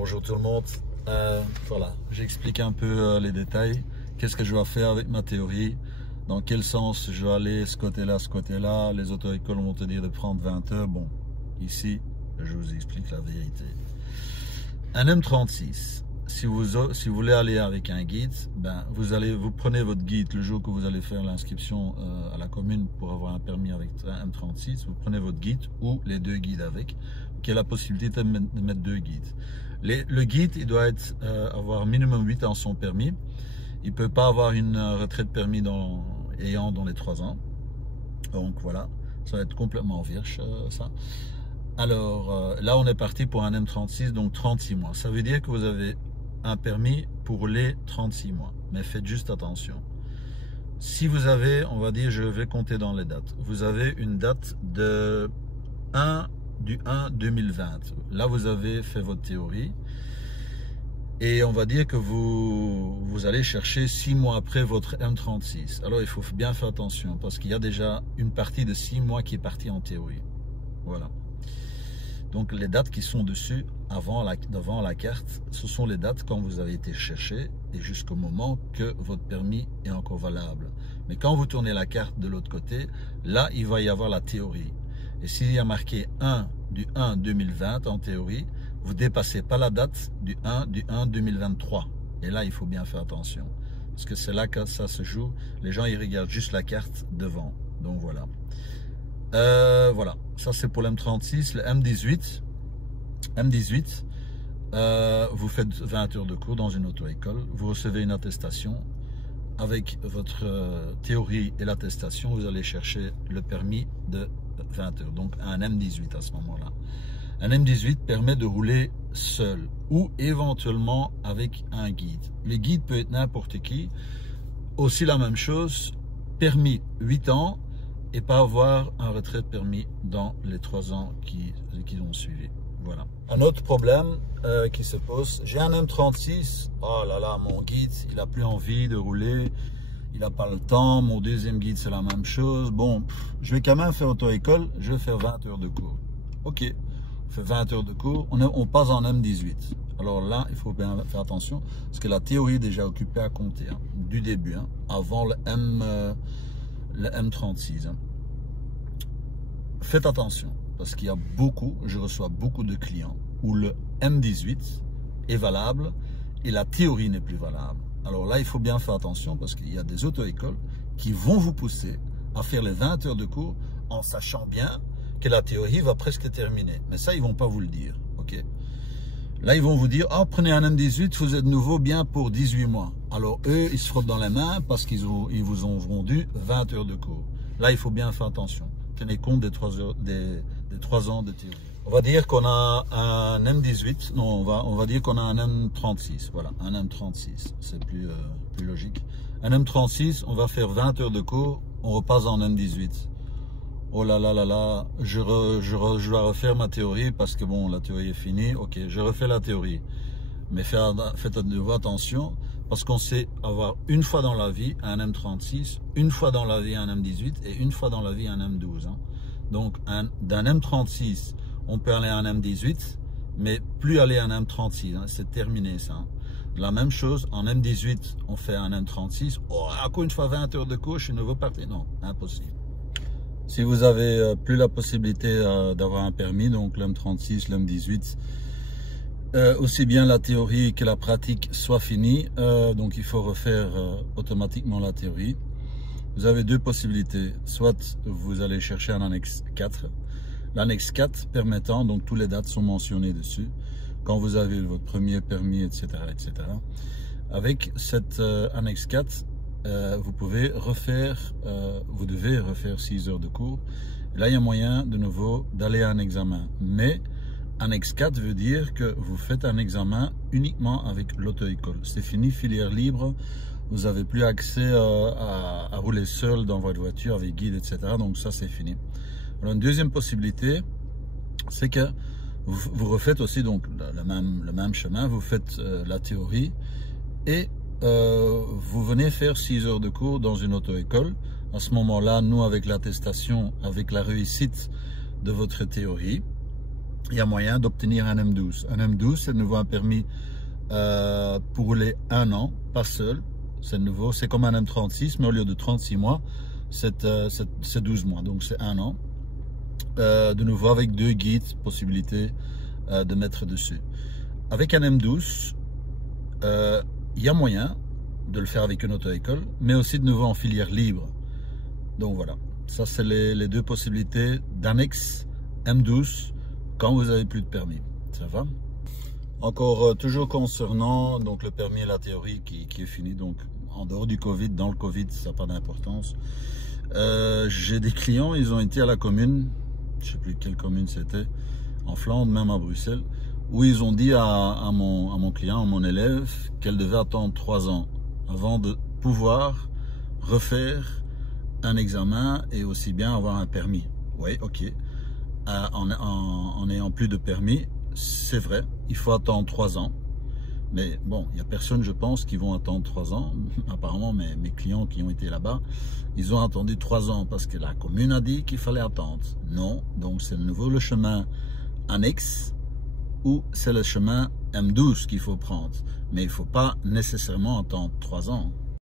Bonjour tout le monde. Voilà, j'explique un peu les détails. Qu'est-ce que je dois faire avec ma théorie? Dans quel sens je dois aller, ce côté-là, ce côté-là. Les auto-écoles vont te dire de prendre 20 heures. Bon, ici, je vous explique la vérité. Un M36, si vous voulez aller avec un guide, ben, vous prenez votre guide le jour que vous allez faire l'inscription à la commune pour avoir un permis avec un M36. Vous prenez votre guide ou les deux guides avec, qui a la possibilité de mettre deux guides. Le guide, il doit avoir minimum 8 ans son permis. Il ne peut pas avoir une retraite permis ayant dans les 3 ans. Donc voilà, ça va être complètement vierge ça. Alors là, on est parti pour un M36, donc 36 mois. Ça veut dire que vous avez un permis pour les 36 mois. Mais faites juste attention. Si vous avez, on va dire, je vais compter dans les dates. Vous avez une date du 1 2020. Là, vous avez fait votre théorie. Et on va dire que vous allez chercher 6 mois après votre M36. Alors, il faut bien faire attention parce qu'il y a déjà une partie de 6 mois qui est partie en théorie. Voilà. Donc, les dates qui sont dessus, devant la carte, ce sont les dates quand vous avez été cherché et jusqu'au moment que votre permis est encore valable. Mais quand vous tournez la carte de l'autre côté, là, il va y avoir la théorie. Et s'il y a marqué 1 2020 en théorie, vous ne dépassez pas la date du 1 2023. Et là, il faut bien faire attention. Parce que c'est là que ça se joue. Les gens, ils regardent juste la carte devant. Donc voilà. Voilà. Ça, c'est pour l'M36. Le M18, vous faites 20 heures de cours dans une auto-école. Vous recevez une attestation. Avec votre théorie et l'attestation, vous allez chercher le permis de 20 heures. Donc un M18 à ce moment-là. Un M18 permet de rouler seul ou éventuellement avec un guide. Le guide peut être n'importe qui. Aussi la même chose, permis 8 ans et pas avoir un retrait de permis dans les 3 ans qui ont suivi. Voilà. Un autre problème qui se pose, j'ai un M36, oh là là, mon guide, il n'a plus envie de rouler, il n'a pas le temps, mon deuxième guide c'est la même chose. Bon, je vais quand même faire auto-école, je vais faire 20 heures de cours. Ok, on fait 20 heures de cours, on passe en M18. Alors là, il faut bien faire attention, parce que la théorie est déjà occupée à compter, hein, du début, hein, avant le M36. Hein. Faites attention, parce qu'il y a je reçois beaucoup de clients où le M18 est valable et la théorie n'est plus valable. Alors là, il faut bien faire attention parce qu'il y a des auto-écoles qui vont vous pousser à faire les 20 heures de cours en sachant bien que la théorie va presque terminer. Mais ça, ils ne vont pas vous le dire. Okay? Là, ils vont vous dire, oh, prenez un M18, vous êtes nouveau bien pour 18 mois. Alors eux, ils se frottent dans les mains parce qu'ils vous ont vendu 20 heures de cours. Là, il faut bien faire attention. Tenez compte des 3 ans de théorie. On va dire qu'on a un M18, non, on va dire qu'on a un M36, voilà, un M36, c'est plus logique. Un M36, on va faire 20 heures de cours, on repasse en M18. Oh là là là là, je dois refaire ma théorie parce que bon, la théorie est finie, ok, je refais la théorie. Mais faites de nouveau attention, parce qu'on sait avoir une fois dans la vie un M36, une fois dans la vie un M18 et une fois dans la vie un M12. Hein. Donc d'un M36, on peut aller à un M18, mais plus aller à un M36, hein. C'est terminé ça. Hein. La même chose, en M18, on fait un M36, oh, encore une fois 20 heures de cours, je suis nouveau parti. Non, impossible. Si vous avez plus la possibilité d'avoir un permis, donc l'M36, l'M18, aussi bien la théorie que la pratique soit finie, donc il faut refaire automatiquement la théorie. Vous avez deux possibilités, soit vous allez chercher un annexe 4, l'annexe 4 permettant, donc toutes les dates sont mentionnées dessus, quand vous avez votre premier permis, etc. etc. Avec cette annexe 4, vous devez refaire 6 heures de cours. Et là, il y a moyen de nouveau d'aller à un examen, mais annexe 4 veut dire que vous faites un examen uniquement avec l'auto-école. C'est fini, filière libre. Vous n'avez plus accès à rouler seul dans votre voiture avec guide, etc. Donc ça, c'est fini. Alors, une deuxième possibilité, c'est que vous refaites aussi donc le même chemin. Vous faites la théorie et vous venez faire 6 heures de cours dans une auto-école. À ce moment-là, nous, avec l'attestation, avec la réussite de votre théorie, il y a moyen d'obtenir un M12. Un M12, c'est de nouveau un permis pour rouler 1 an, pas seul. C'est nouveau, c'est comme un M36, mais au lieu de 36 mois, c'est 12 mois, donc c'est 1 an. De nouveau avec 2 guides, possibilité de mettre dessus. Avec un M12, il y a moyen de le faire avec une auto-école, mais aussi de nouveau en filière libre. Donc voilà, ça c'est les 2 possibilités d'annexe M12 quand vous avez plus de permis. Ça va? Encore toujours concernant donc le permis et la théorie qui est fini, donc en dehors du Covid, dans le Covid, ça n'a pas d'importance. J'ai des clients, ils ont été à la commune, je ne sais plus quelle commune c'était, en Flandre, même à Bruxelles, où ils ont dit à mon client, à mon élève, qu'elle devait attendre 3 ans avant de pouvoir refaire un examen et aussi bien avoir un permis. Oui, ok. En n'ayant plus de permis, c'est vrai, il faut attendre 3 ans. Mais bon, il n'y a personne, je pense, qui vont attendre 3 ans. Apparemment, mes clients qui ont été là-bas, ils ont attendu 3 ans parce que la commune a dit qu'il fallait attendre. Non, donc c'est de nouveau le chemin annexe ou c'est le chemin M12 qu'il faut prendre. Mais il ne faut pas nécessairement attendre 3 ans.